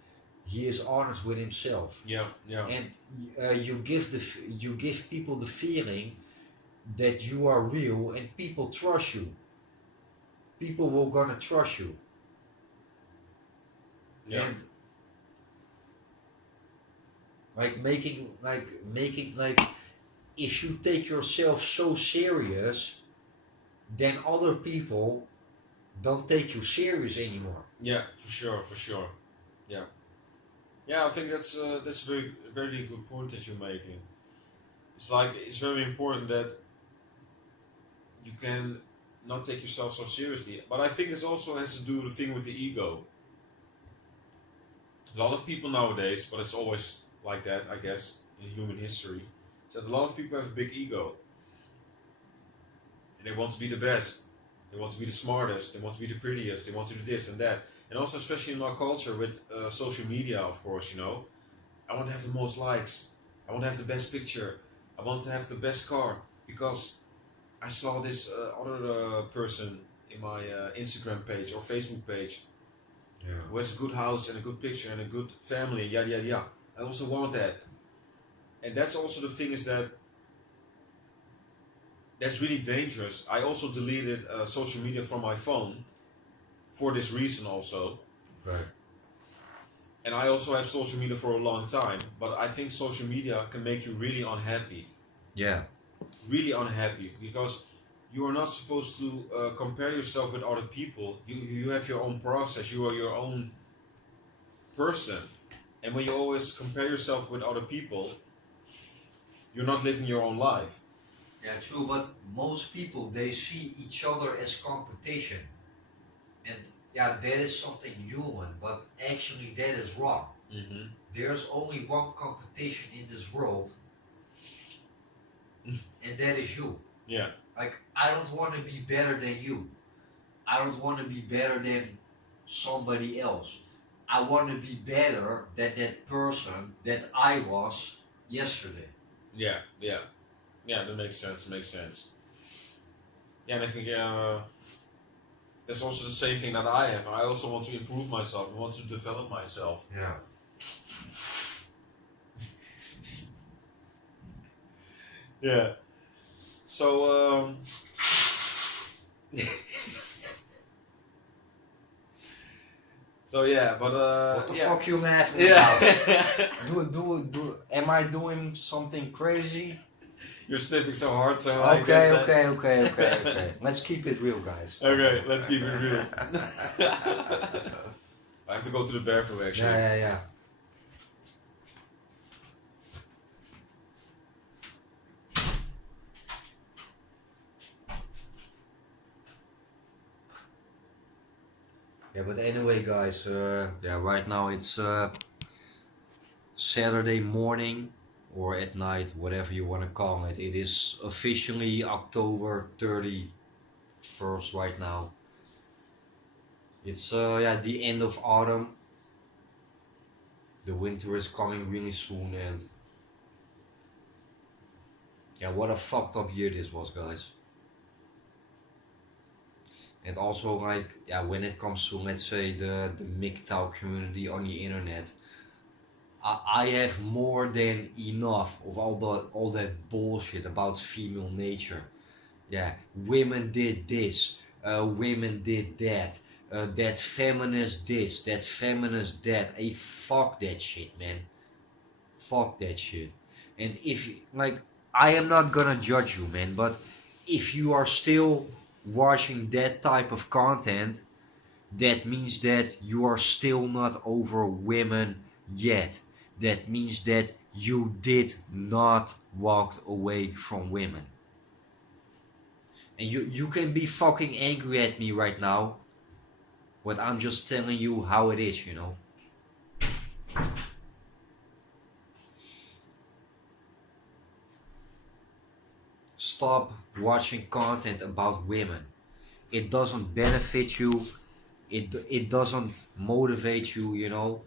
he is honest with himself. Yeah, yeah. And you give people the feeling that you are real and people trust you. People will gonna trust you. Yeah. And making if you take yourself so serious, then other people don't take you serious anymore. Yeah, for sure, for sure. Yeah. Yeah, I think that's a very very good point that you're making. It's like it's very important that you can not take yourself so seriously. But I think it also has to do with the thing with the ego. A lot of people nowadays, but it's always like that, I guess, in human history, is that a lot of people have a big ego. And they want to be the best. They want to be the smartest. They want to be the prettiest. They want to do this and that. And also, especially in our culture with social media, of course, I want to have the most likes. I want to have the best picture. I want to have the best car because I saw this other person in my Instagram page or Facebook page Yeah. who has a good house and a good picture and a good family, yada yada yada. I also want that. And that's also the thing is that that's really dangerous. I also deleted social media from my phone for this reason also. Right. And I also have social media for a long time, but I think social media can make you really unhappy. Yeah. Really unhappy because you are not supposed to compare yourself with other people. You have your own process. You are your own person, and when you always compare yourself with other people, you're not living your own life. Yeah, true. But most people, they see each other as competition, and yeah, that is something human. But actually, that is wrong. Mm-hmm. There's only one competition in this world, and that is you. Yeah. Like, I don't want to be better than you. I don't want to be better than somebody else. I want to be better than that person that I was yesterday. Yeah. Yeah. Yeah. That makes sense. Makes sense. Yeah, and I think that's also the same thing that I have. I also want to improve myself. I want to develop myself. Yeah. Yeah. So so yeah, but What the yeah. fuck you laughing Yeah. about? Am I doing something crazy? You're sniffing so hard, so I Okay, guess that- okay. Let's keep it real, guys. Okay, let's keep it real. I have to go to the bathroom actually. Yeah. Yeah, but anyway, guys. Yeah, right now it's Saturday morning or at night, whatever you want to call it. It is officially October 31st right now. It's yeah, the end of autumn. The winter is coming really soon, and yeah, what a fucked up year this was, guys. And also, like, yeah, when it comes to, let's say, the MGTOW community on the internet, I have more than enough of all that bullshit about female nature. Yeah, women did this, women did that, that feminist this, that feminist that. Hey, fuck that shit, man. Fuck that shit. And if, like, I am not gonna judge you, man, but if you are still watching that type of content, that means that you are still not over women yet. That means that you did not walk away from women. And you can be fucking angry at me right now, but I'm just telling you how it is, you know? Stop watching content about women. It doesn't benefit you. It doesn't motivate you, you know?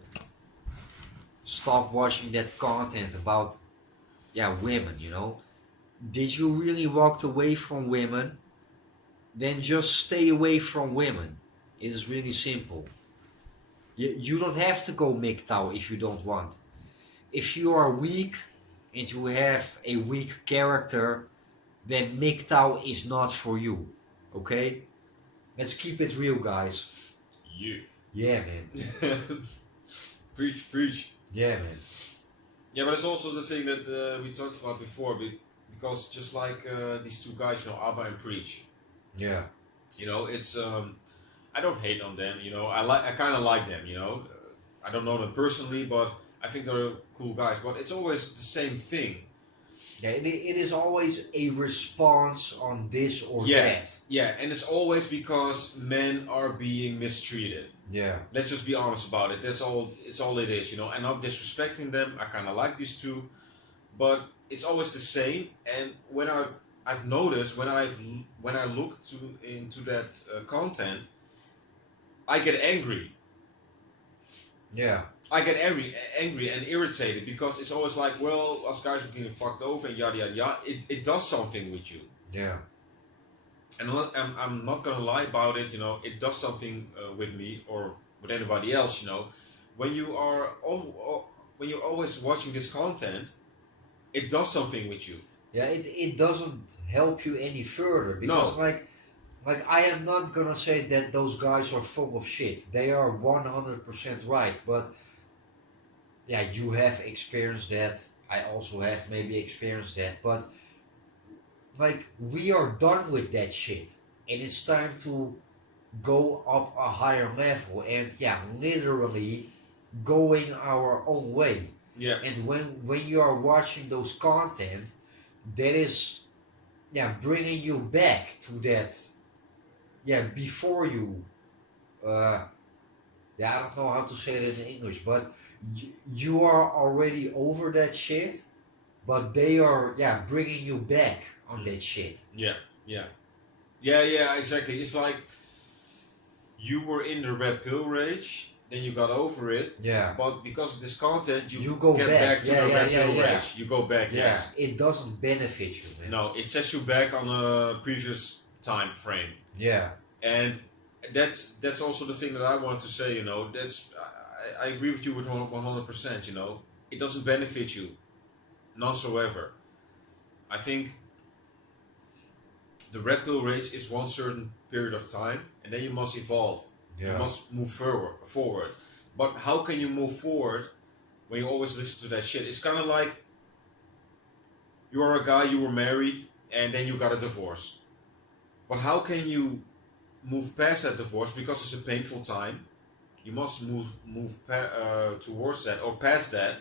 Stop watching that content about, yeah, women, you know? Did you really walk away from women? Then just stay away from women. It is really simple. You don't have to go MGTOW if you don't want. If you are weak and you have a weak character, then MGTOW is not for you. Okay? Let's keep it real, guys. Yeah, man. Preach. Yeah, man. Yeah, but it's also the thing that we talked about before, because just like these two guys, you know, Abba and Preach. Yeah. You know, it's I don't hate on them. You know, I kind of like them. You know, I don't know them personally, but I think they're cool guys. But it's always the same thing. Yeah, it is always a response on this or that. Yeah, and it's always because men are being mistreated. Yeah. Let's just be honest about it. That's all. It's all it is. You know, I'm not disrespecting them. I kind of like these two, but it's always the same. And when I've noticed when I look into that content, I get angry. Yeah. I get angry and irritated because it's always like, well, us guys are getting fucked over and yada yada yada. It does something with you. Yeah. And I'm not gonna lie about it. You know, it does something with me or with anybody else. You know, when you are when you're always watching this content, it does something with you. Yeah, it doesn't help you any further because No. like like I am not gonna say that those guys are full of shit. They are 100% right, but yeah, you have experienced that. I also have maybe experienced that, but like we are done with that shit, and it's time to go up a higher level and yeah, literally going our own way. Yeah. And when you are watching those content, that is yeah bringing you back to that yeah before you uh yeah, I don't know how to say it in English, but you are already over that shit, but they are yeah bringing you back on that shit. Yeah. Yeah. Yeah. Yeah. Exactly. It's like you were in the red pill rage, then you got over it, Yeah, but because of this content, you you go get back. back to Yeah, the yeah, red yeah, pill yeah. rage. You go back. Yeah, Yes. it doesn't benefit you, man. No, it sets you back on a previous time frame, Yeah, and that's also the thing that I want to say. You know, I agree with you with 100%. You know, it doesn't benefit you, none whatsoever. I think the red pill rage is one certain period of time, and then you must evolve. yeah, You must move forward. But how can you move forward when you always listen to that shit? It's kind of like you are a guy, you were married, and then you got a divorce. But how can you move past that divorce because it's a painful time? You must towards that or past that.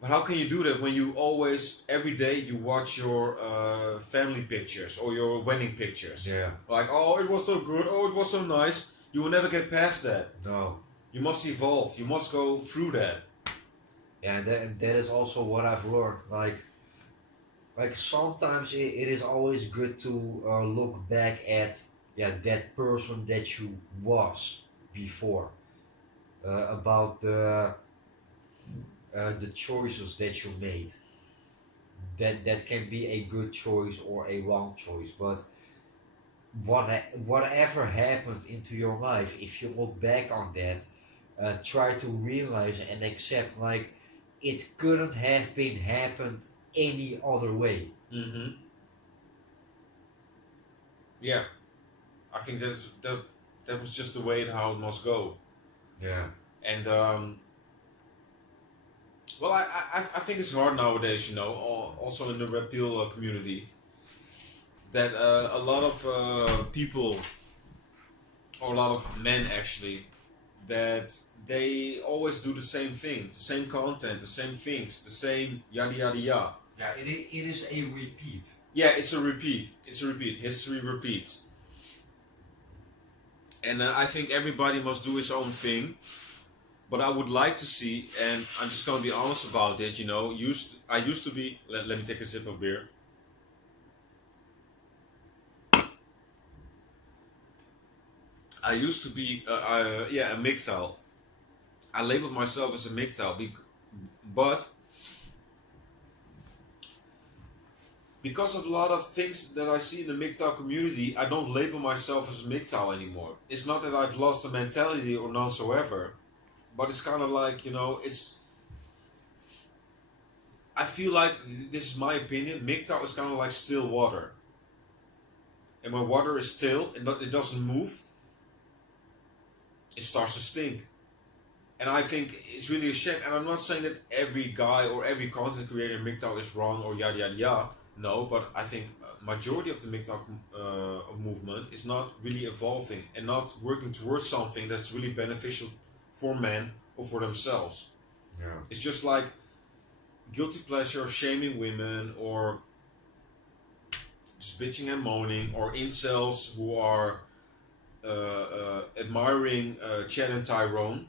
But how can you do that when you always, every day, you watch your family pictures or your wedding pictures? yeah. Like, oh, it was so good, oh, it was so nice. You will never get past that. No. You must evolve. You must go through that. Yeah, and that is also what I've learned. Like sometimes it is always good to look back at yeah that person that you was before, about the choices that you made. That can be a good choice or a wrong choice, but whatever happened into your life, if you look back on that, try to realize and accept like it couldn't have been happened any other way. Mm-hmm. Yeah, I think that was just the way and how it must go. Yeah. And well, I think it's hard nowadays, you know, also in the red pill community, that a lot of people, or a lot of men actually, that they always do the same thing, the same content, the same things, the same yada yada yada. Yeah, it is a repeat. Yeah, it's a repeat. It's a repeat. History repeats. And I think everybody must do his own thing. But I would like to see, and I'm just gonna be honest about it, you know, I used to be, let me take a sip of beer. I used to be, a MGTOW. I labeled myself as a MGTOW, but because of a lot of things that I see in the MGTOW community, I don't label myself as a MGTOW anymore. It's not that I've lost the mentality or none whatsoever, but it's kind of like, you know, I feel like, this is my opinion, MGTOW is kind of like still water. And when water is still and it doesn't move, it starts to stink. And I think it's really a shame. And I'm not saying that every guy or every content creator in MGTOW is wrong or yada yada yada. No, but I think majority of the MGTOW movement is not really evolving and not working towards something that's really beneficial for men or for themselves. Yeah. It's just like guilty pleasure of shaming women, or just bitching and moaning, or incels who are admiring Chad and Tyrone.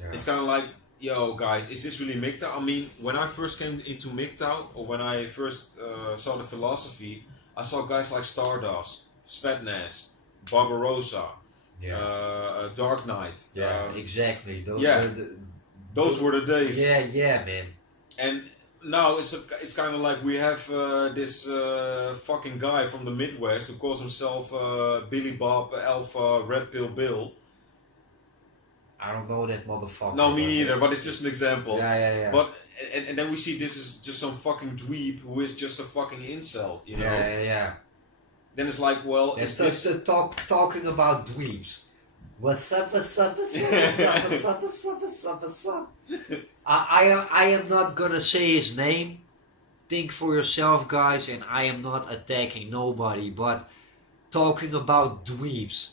Yeah. It's kind of like, yo guys, is this really MGTOW? I mean, when I first came into MGTOW, or when I first saw the philosophy, I saw guys like Stardust, Spetnaz, Barbarossa, Dark Knight. Yeah, exactly. Those were the days. Yeah, man. And now it's kind of like we have this fucking guy from the Midwest who calls himself Billy Bob Alpha Red Pill Bill. I don't know that motherfucker. No, me neither, but it's just an example. Yeah. But and then we see this is just some fucking dweeb who is just a fucking incel, you know? Yeah. then it's like, well, It's is just talking about dweebs. What's up, what's up, what's up, what's up, what's up, what's up, what's up, what's up? I am not gonna say his name. Think for yourself, guys, and I am not attacking nobody, but talking about dweebs.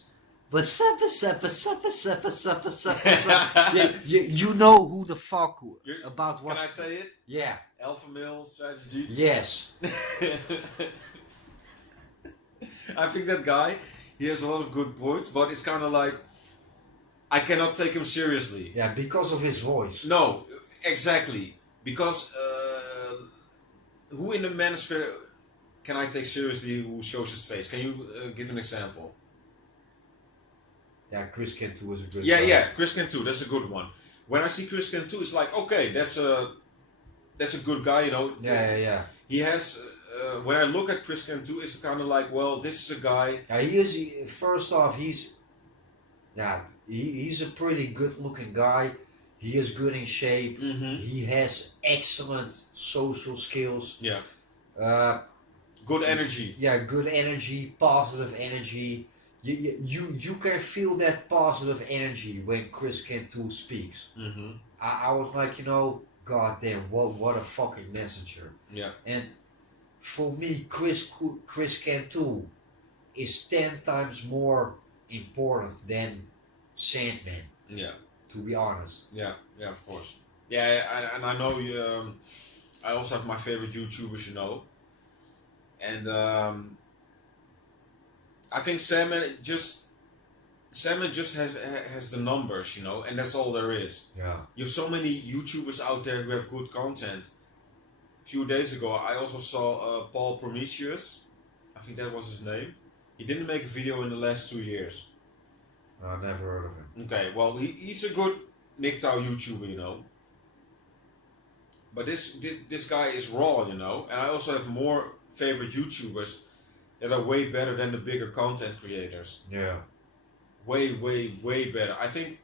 What's up, what's up, what's up, what's up, what's up, what's up, what's up? You know who the fuck about what? Can I say it? Yeah. Alpha male strategy. Yes. I think that guy, he has a lot of good points, but it's kind of like, I cannot take him seriously. Yeah, because of his voice. No, exactly. Because who in the manosphere can I take seriously who shows his face? Can you give an example? Yeah, Chris Cantu is a good Yeah, guy. yeah, Chris Cantu, that's a good one. When I see Chris Cantu, it's like, okay, that's a good guy, you know. Yeah. He has. When I look at Chris Cantu, it's kind of like, well, this is a guy. Yeah, first off, he's a pretty good-looking guy. He is good in shape. Mm-hmm. He has excellent social skills. Yeah. Uh, Good energy. Yeah, good energy, positive energy. You can feel that positive energy when Chris Cantu speaks. Mm-hmm. I was like, God damn, what a fucking messenger. Yeah. And for me, Chris Cantu is 10 times more important than Sandman. Yeah. To be honest. Yeah, of course. Yeah, and I know you. I also have my favorite YouTubers, you know. And I think Sandman just has the numbers, you know, and that's all there is. Yeah. You have so many YouTubers out there who have good content. A few days ago, I also saw Paul Prometheus. I think that was his name. He didn't make a video in the last 2 years. I've never heard of him. Well, he's a good MGTOW YouTuber, you know. But this guy is raw, you know. And I also have more favorite YouTubers that are way better than the bigger content creators. Yeah. Way better. I think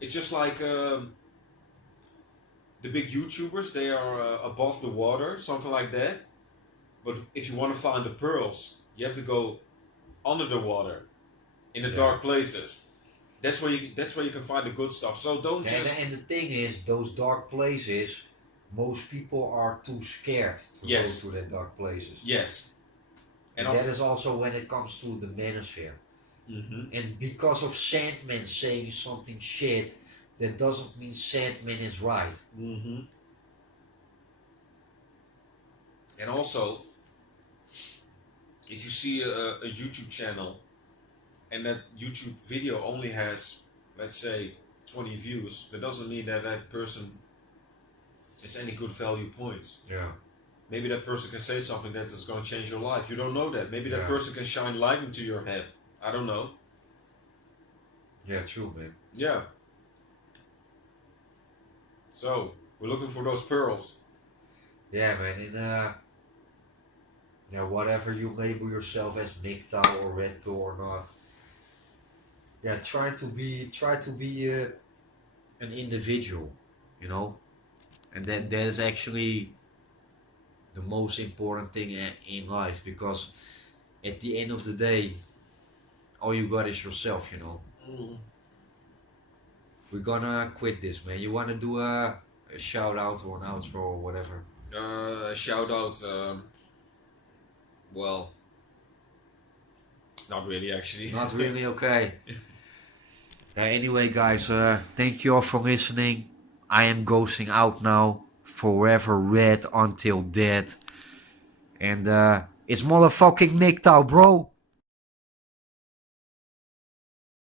it's just like the big YouTubers, they are above the water, something like that. But if you want to find the pearls, you have to go under the water, in the dark places. That's where you can find the good stuff. So don't just. And the thing is, those dark places, most people are too scared to go to the dark places. Yes. And that is also when it comes to the manosphere. Mm-hmm. And because of Sandman saying something shit, that doesn't mean Sandman is right. Mm-hmm. And also, if you see a YouTube channel and that YouTube video only has, let's say, 20 views, that doesn't mean that person is any good value points. Yeah. Maybe that person can say something that is going to change your life. You don't know that. Maybe that person can shine light into your head. I don't know. Yeah, true, man. Yeah. So, we're looking for those pearls. Yeah, man. And whatever you label yourself as MGTOW or Red Pill or not. Yeah, try to be an individual, you know, and that is actually the most important thing in life, because at the end of the day, all you got is yourself, you know. We're gonna quit this, man. You wanna do a shout out or an outro or whatever? Shout out. Well, not really, actually. Not really, okay. Anyway, guys, thank you all for listening. I am ghosting out now. Forever red until dead. And it's motherfucking MGTOW, bro.